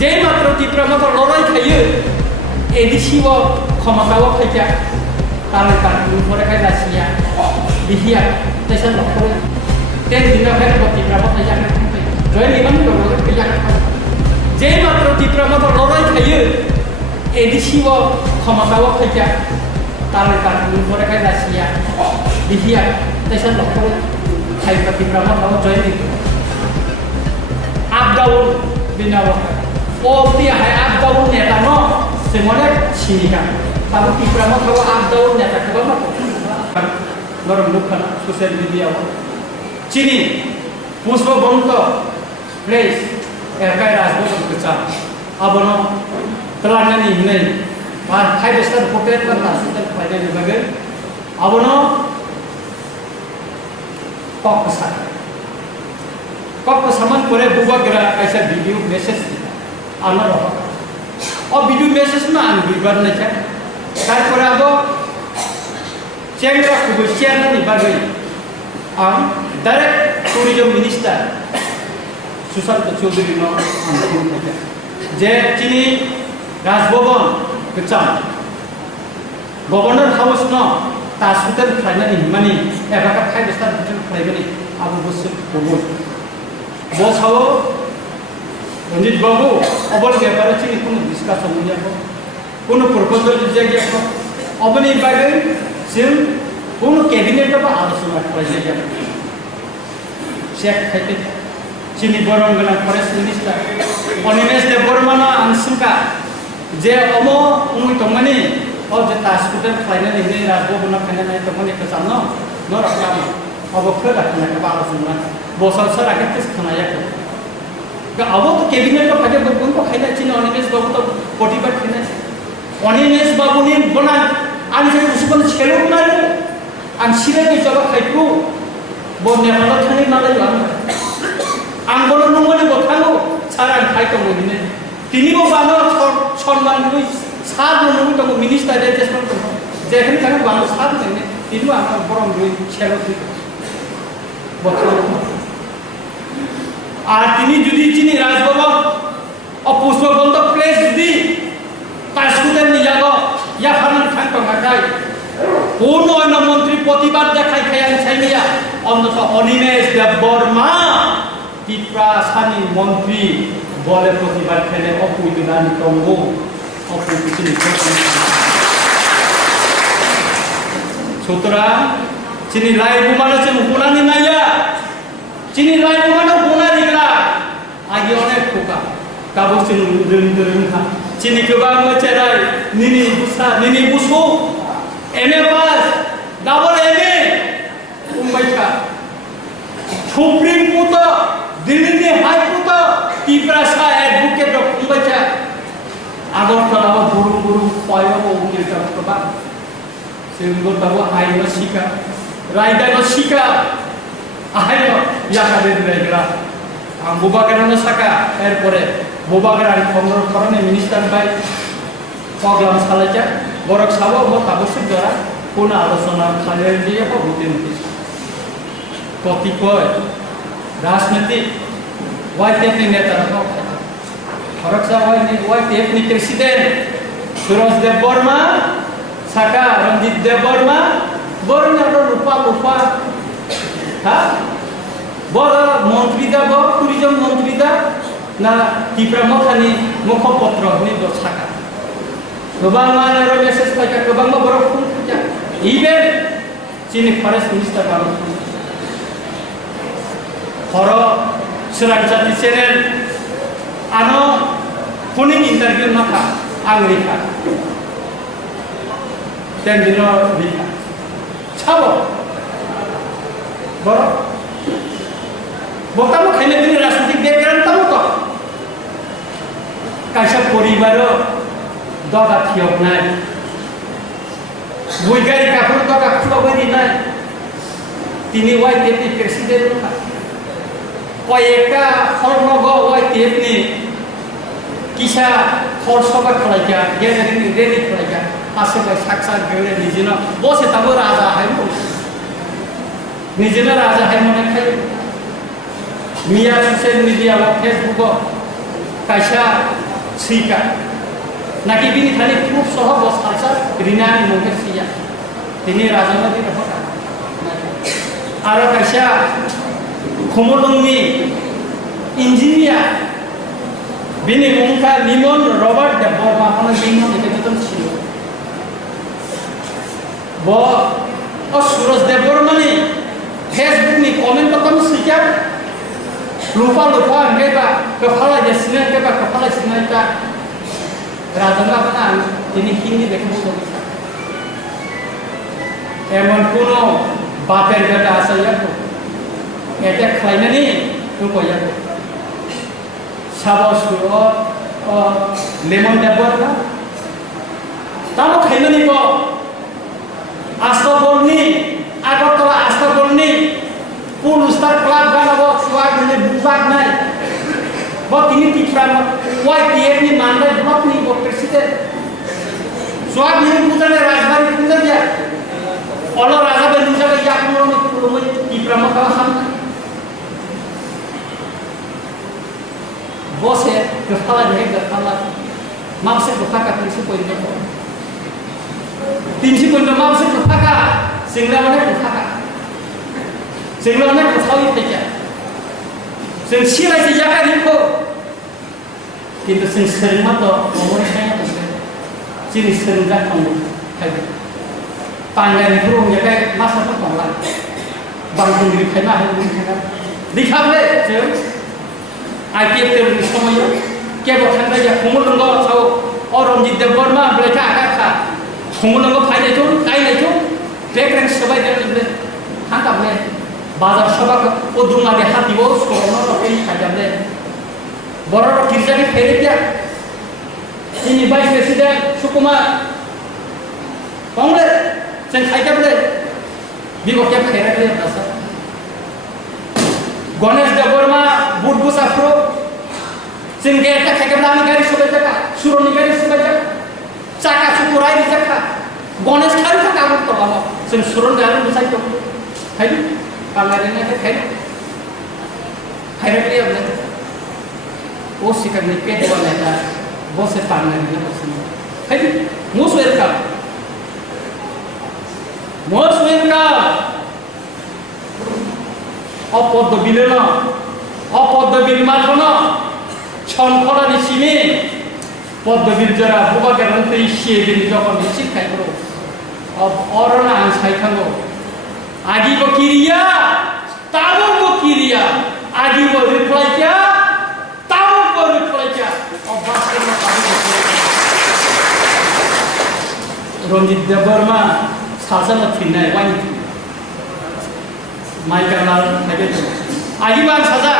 যে মাত্র ত্রিপুরা মতো লড়াই খাইয়ে এডিসিও ক্ষমতাও খাইয়া তাহলে তার উপরে খাই দাসিয়া বিহিয়া তেসা লক্ষ্য তেন দিন খাই ত্রিপুরা মতো খাইয়া জয় নিবান খাইয়া যে মাত্র ত্রিপুরা মতো লড়াই খাইয়ে এডিসিও ক্ষমতাও খাইয়া তাহলে তার উপরে খাই দাসিয়া বিহিয়া তেসা লক্ষ্য খাই ত্রিপুরা মতো জয় নিব up down বিনাও Opti hai updown neta no semuanya sini kan tapi Tripura mau kalau updown neta ke bawah baru bukan sosial media sini Puspa Bonto place kai rasbo kecam abono telanya nih par hai besar potet kan nasi pada di bagian abono kok kesamaan kore buka gerak kaisa video message আমার ও video message না আমি Bieber না চাই তারপরে আবো চেংরা খুব share না নিবার গই আম direct tourism minister Sushant Chowdhury ন আন্দোলন থেকে যে চিনি রাজভবন গচাম গভর্নর হাউস ন তা সুতেন খাইনানি মানি এবাকা খাই বেস্তার বুঝন খাইবেনি আবু বসে ববুল বসাও Ranjit Babu, abal ব্যাপারে চিনি কোনো ডিসকাশন হয়ে যাবো কোনো প্রপোজাল দিয়ে যাবো অবনি বাইরে সিম কোনো ক্যাবিনেট বা আলোচনা করা যাবে শেখ খাইতে চিনি বরঙ্গনা ফরেস্ট মিনিস্টার অনিমেশ দেব বর্মনা আনসুকা যে অম উমুই তমানি ও যে তাসকুটার ফাইনাল ইনে রাজভবন ফাইনাল নাই তমানি কে জানো ন রাখলাম অবক্ষয় রাখনা কে আলোচনা বসাল সর আগে তেস খানায়া अब तो कैबिनेट का फायदा बन को खाइना चिन अनिमेश बाबू तो प्रतिबाद खाइना अनिमेश बाबू ने बना आनि से उसको छेलो बना रे आं सिरे के जब खाइखु बने माला थानि नालाय आं बोलो नंगने बथानो सारा खाइ तो मोदिने तिनिबो बानो सम्मान हुइ सात नंगु तो मिनिस्टार एडजस्टमेंट को जेखन खानो बानो सात ने तिनु आं बरम दुइ छेलो थि बथानो আর তিনি যদি চিনি রাজভবন ও পুষ্পবন্ত প্লেস যদি কাশকুদের নিয়ে যাব ইয়া ফানান খান টঙ্গাটাই কোন অন্য মন্ত্রী প্রতিবাদ দেখাই খাইয়ান ছাইমিয়া অন্তত অনিমেষ দেব বর্মা ত্রিপুরা সানি মন্ত্রী বলে প্রতিবাদ খেলে অপুইদানি টঙ্গ অপুইচিনি সুতরাং চিনি লাই বুমানো চেন উপনানি নাইয়া চিনি লাই বুমানো आगे अनेक खोका काबु चिन दों खा चिनि गोबां मोचेराय निनि बुसु एमए पास डाबल एमए उमबायथा supreme court Delhi high court Tripura सा एडवोकेट उमबायथा आगरतलाव गुरु पायो उकिल का सिंगो दाबो आइनो सिका रायदानो सिका आइनो याकादे रायग्रा Bubagaran saka erpore Bubagaran Kongro Korone Minister by Poglam Salaja Borok Sawa mo tabusuk dora kuna alosona khaler dia apa butin Kotikoy Rasniti White Ethnic Neta Borok Sawa ni White Ethnic President Suros de Burma Saka Ranjit de Burma Borna lupa ha বড় মন্ত্রীদা ব tourism মন্ত্রীদা না ত্রিপুরা মখানি মুখপত্র নি দছাকা গোবাং মানার message পাইকা গোবাং বড় phone যা even চিনি forest minister বানো হর সুরাঞ্জাতি channel আনো phoning interview নাকা আংরিকা তেন দিন লিখা ছাবো বড় বক্তব্য খাইলে তিনি রাজনৈতিক ব্যাকগ্রাউন্ড তাও তো কাইসা পরিবার দগা থিয়ক নাই বৈজ্ঞানিক কাপড় দগা খুলবাই নাই তিনি ওয়াই টেপনি প্রেসিডেন্ট কয়েকটা খরনগ ওয়াই টেপনি কিসা খরসবা খালাইকা গেনারিং রেডি খালাইকা আসে বাই সাকসা গেরে নিজেনা বসে তাবো রাজা হাইমো নিজেনা রাজা হাইমো খাই मिया सोशल मीडिया व फेसबुक कैसा sika naki bini thani proof soho bos khalsa rinani mungke siya tini rajana di rahota aro kaisa khomolongni engineer bini mungka limon Robert Deborah kono limon eketon chilo bo o Suraj Deborah mani Facebook ni comment kotam sikya lupa angkeba kepala jasnya angkeba kepala jasnya ta rajana apa ini hindi দেখে বুঝতে পারছি এমন কোন বাপের বেটা আছে ইয়াকো এটা খাইনানি তো কইয়াকো সাবস ও লেমন দেবর না তাও খাইনানি কো আস্তা বলনি আগরতলা আস্তা বলনি পুল উস্তার ক্লাব গানাবো সুয়াগ মানে বুবাক নাই bo tini tikram why tier ni mandai block ni bo president swag ni putane rajbari puja dia olo raja be puja be yak mo ni pulo mo tikram ka ham bo se kepala de kepala mamse ko ka tinsi point ko tinsi point mamse ko ka singla mane ko ka singla mane ko thawi teja sing silai si jaga rinko কিন্তু sing sering mato ngomong saya sini sering dah kamu kayak panggil itu rumnya kayak masa apa panggilan bangun diri kayak mana ini kan lihat deh cewek IPF terus semuanya kayak bukan saja kamu nunggu tahu orang di depan mah mereka agak kamu nunggu pada itu kayak itu background sebagai dia hantar deh bazar সভা ওদুমা দেখা দিব corona রকম কাজালে বড় গির্জাকে ফেরে দিয়া তিনি vice president Sukumar Congress Sen খাইকাবলে বিবকে ফেরে দিয়ে আছে গণেশ দেববর্মা বুটবু সাফরো সেন গেটা খাইকাবলে আমি গাড়ি সবাই জায়গা সুরনি গাড়ি সবাই জায়গা চাকা সুকুরাই জায়গা গণেশ খারি থাকা আমত তো বাবা সেন সুরন গাড়ি বুঝাই তো খাইবি Pangalannya itu kaya dia bilang, oh sih kan ini pihak dua leta, bos pangalannya pasti, kaya mus welcome, apa dobilena, apa dobil matana, changkala di sini, apa dobil jara, buka garanti isi ini jangan isi kaya bro, orang ansai kamu. आदि को किरिया ताबो को किरिया आदि को reply क्या ताबो को reply क्या और बात करना रंजित देबबर्मा सासन थिन्नाय वाइन माइकल लाल नगे आदि मान साजा